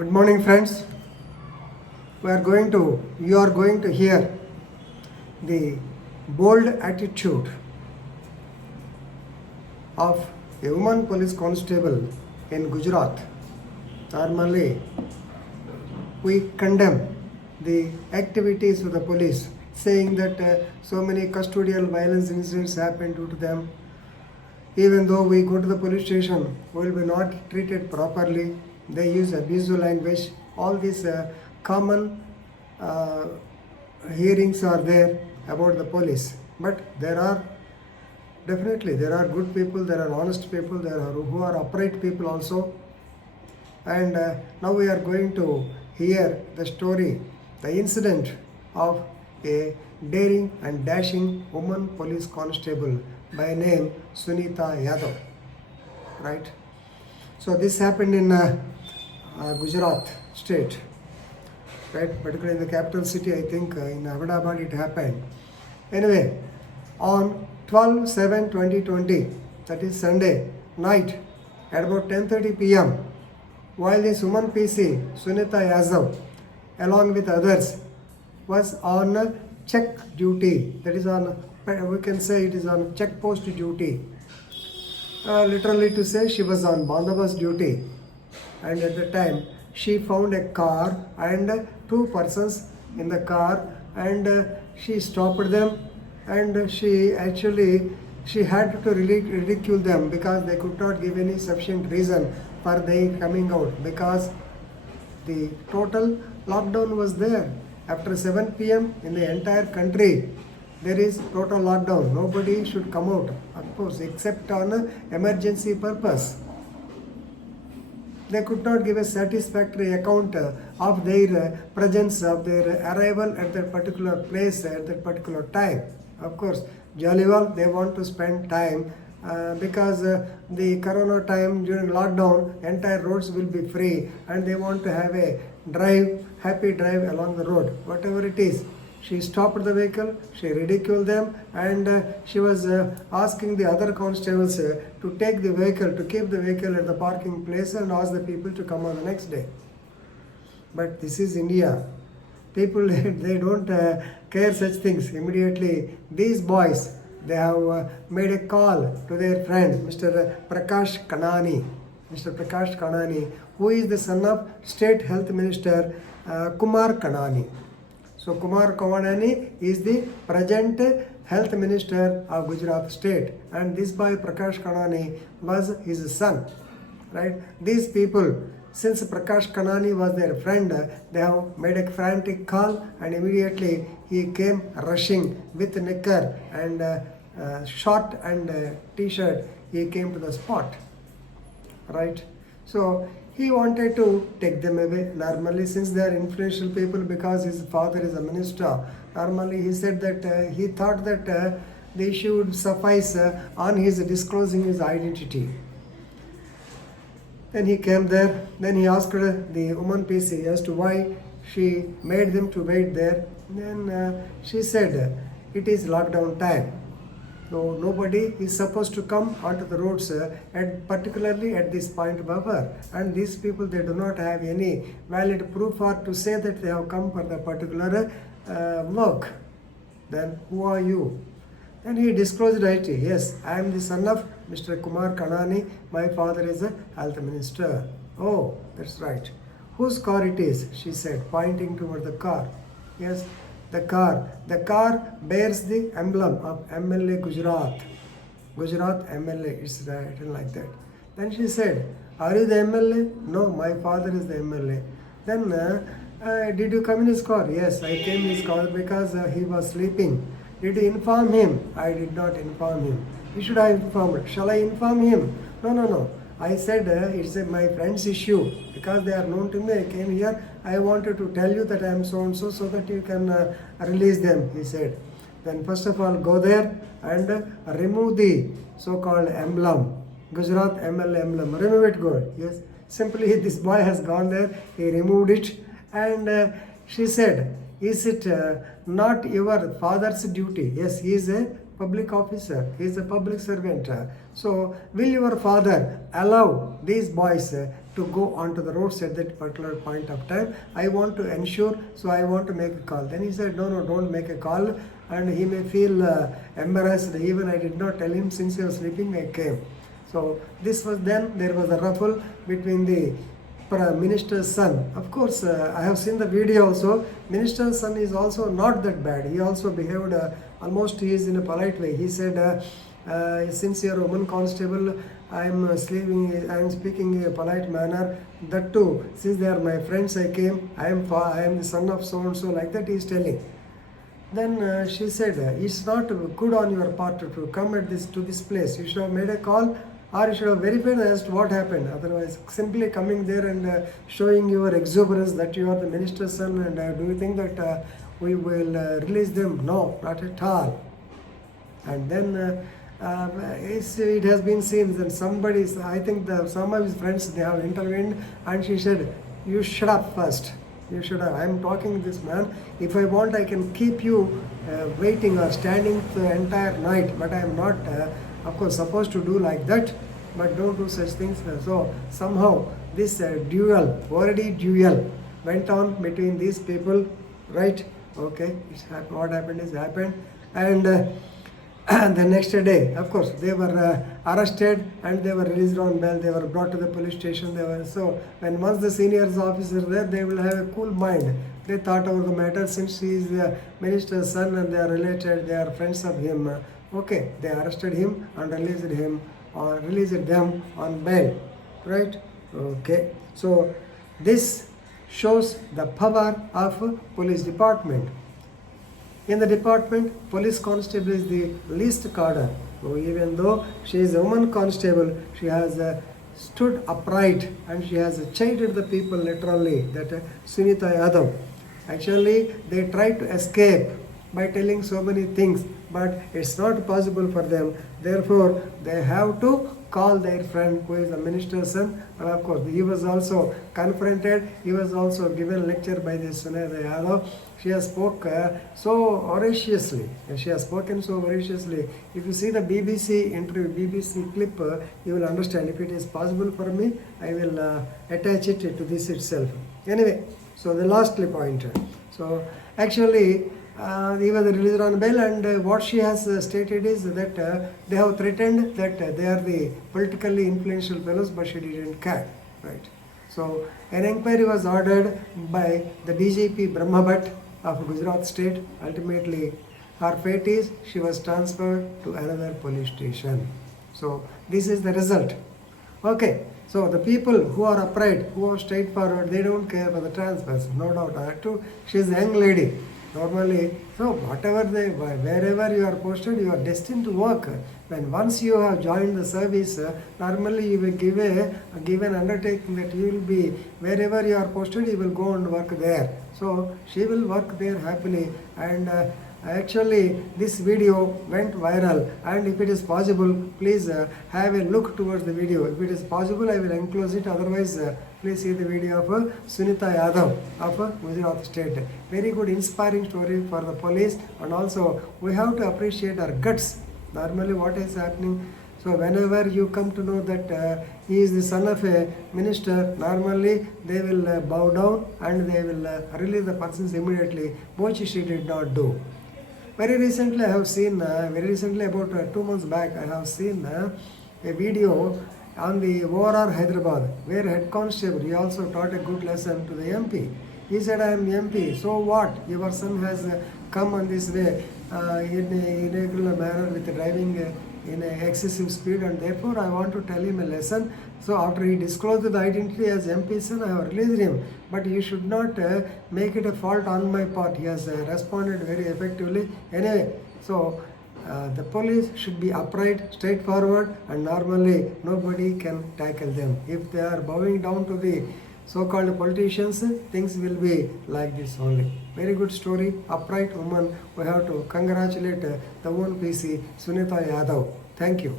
Good morning, friends. You are going to hear the bold attitude of a woman police constable in Gujarat. Normally, we condemn the activities of the police, saying that so many custodial violence incidents happen due to them. Even though we go to the police station, we will be not treated properly. They use abusive language. All these common hearings are there about the police. But there are good people, there are honest people, there are who are upright people also. And now we are going to hear the story, the incident of a daring and dashing woman police constable by name Sunita Yadav. Right? So this happened in Gujarat state, right? Particularly in the capital city, I think in Ahmedabad it happened. Anyway, on 12/7/2020, that is Sunday night at about 10:30 p.m., while this woman PC, Sunita Yadav, along with others, was on check duty, that is on, we can say it is on check post duty. Literally to say, she was on bandobast duty, and at the time she found a car and two persons in the car, and she stopped them, and she had to ridicule them because they could not give any sufficient reason for their coming out, because the total lockdown was there. After 7 p.m. in the entire country, there is total lockdown. Nobody should come out, of course, except on emergency purpose. They could not give a satisfactory account of their presence, of their arrival at that particular place at that particular time. Of course, jolly well they want to spend time because the corona time during lockdown, entire roads will be free, and they want to have a happy drive along the road, whatever it is. She stopped the vehicle, she ridiculed them, and she was asking the other constables to take the vehicle, to keep the vehicle at the parking place and ask the people to come on the next day. But this is India. People, they don't care such things. Immediately, these boys, they have made a call to their friend, Mr. Prakash Kanani. Mr. Prakash Kanani, who is the son of State Health Minister Kumar Kanani. So Kumar Kanani is the present Health Minister of Gujarat State, and this boy Prakash Kanani was his son. Right? These people, since Prakash Kanani was their friend, they have made a frantic call, and immediately he came rushing with knicker and short and t-shirt. He came to the spot. Right? So he wanted to take them away. Normally, since they are influential people, because his father is a minister, normally he said that he thought that the issue would suffice on his disclosing his identity. Then he came there. Then he asked the woman PC as to why she made them to wait there. Then she said, it is lockdown time. So nobody is supposed to come onto the roads, particularly at this point of hour. And these people, they do not have any valid proof or to say that they have come for the particular work. Then who are you? Then he disclosed right, yes, I am the son of Mr. Kumar Kanani. My father is a health minister. Oh, that's right. Whose car it is? She said, pointing toward the car. Yes, the car. The car bears the emblem of MLA Gujarat. Gujarat MLA, it's written like that. Then she said, are you the MLA? No, my father is the MLA. Then, did you come in his car? Yes, I came in his car because he was sleeping. Did you inform him? I did not inform him. You should have informed. Shall I inform him? No. I said it's my friend's issue. Because they are known to me, I came here. I wanted to tell you that I am so and so that you can release them, he said. Then first of all, go there and remove the so-called emblem. Gujarat MLA emblem. Remove it, go. Yes. Simply this boy has gone there. He removed it. And she said, is it not your father's duty? Yes, he is a public officer, he is a public servant. So, will your father allow these boys to go onto the roads at that particular point of time. I want to ensure, so I want to make a call. Then he said, no, don't make a call, and he may feel embarrassed. Even I did not tell him, since he was sleeping, I came. So this was then, there was a ruffle between the Prime Minister's son. Of course, I have seen the video also. Minister's son is also not that bad. He also behaved almost, he is in a polite way. He said, since you are a woman constable, I am speaking in a polite manner. That too, since they are my friends, I came. I am the son of so and so. Like that, he is telling. Then she said, it's not good on your part to come at to this place. You should have made a call, or you should have verified as to what happened. Otherwise, simply coming there and showing your exuberance that you are the minister's son, and do you think that we will release them? No, not at all. And then it has been seen that somebody, I think some of his friends, they have intervened, and she said, you shut up first. You should have. I am talking to this man. If I want, I can keep you waiting or standing the entire night, but I am not, of course, supposed to do like that. But don't do such things. So somehow this already duel went on between these people, right? Okay, what happened is happened, and the next day, of course, they were arrested and they were released on bail. They were brought to the police station. When once the senior officers there, they will have a cool mind. They thought over the matter, since he is the minister's son and they are related, they are friends of him. Okay, they arrested him and released them on bail, right? Okay, so this shows the power of police department. In the department, police constable is the least cadre. So even though she is a woman constable, she has stood upright and she has chided the people literally, that Sunita Yadav. Actually, they tried to escape by telling so many things, but it's not possible for them. Therefore, they have to call their friend who is the minister's son. And of course, he was also confronted. He was also given lecture by this Sunita Yadav. She has spoken so voraciously. She has spoken so voraciously. If you see the BBC interview, BBC clip, you will understand. If it is possible for me, I will attach it to this itself. Anyway, so the lastly point. So actually, he was released on bail, and what she has stated is that they have threatened that they are the politically influential fellows, but she didn't care, right? So an inquiry was ordered by the DGP Brahma Bhatt of Gujarat state. Ultimately, her fate is she was transferred to another police station. So this is the result. Okay, so the people who are upright, who are straightforward, they don't care for the transfers, no doubt. She is a young lady. Normally, so wherever you are posted, you are destined to work. When once you have joined the service, normally you will give an undertaking that you will be, wherever you are posted, you will go and work there. So she will work there happily, and actually this video went viral, and if it is possible, please have a look towards the video. If it is possible, I will enclose it. Otherwise, please see the video of Sunita Yadav of Gujarat state. Very good, inspiring story for the police, and also we have to appreciate our guts. Normally what is happening, so whenever you come to know that he is the son of a minister, normally they will bow down and they will release the persons immediately, which she did not do. Very recently I have seen, about 2 months back, I have seen a video on the ORR Hyderabad, where head constable, he also taught a good lesson to the MP. He said, I am MP, so what? Your son has come on this way in an irregular manner with driving in excessive speed, and therefore I want to tell him a lesson. So after he disclosed the identity as MP son, I have released him. But you should not make it a fault on my part. He has responded very effectively. Anyway, so the police should be upright, straightforward, and normally nobody can tackle them. If they are bowing down to the so-called politicians, things will be like this only. Very good story, upright woman. We have to congratulate the one PC, Sunita Yadav. Thank you.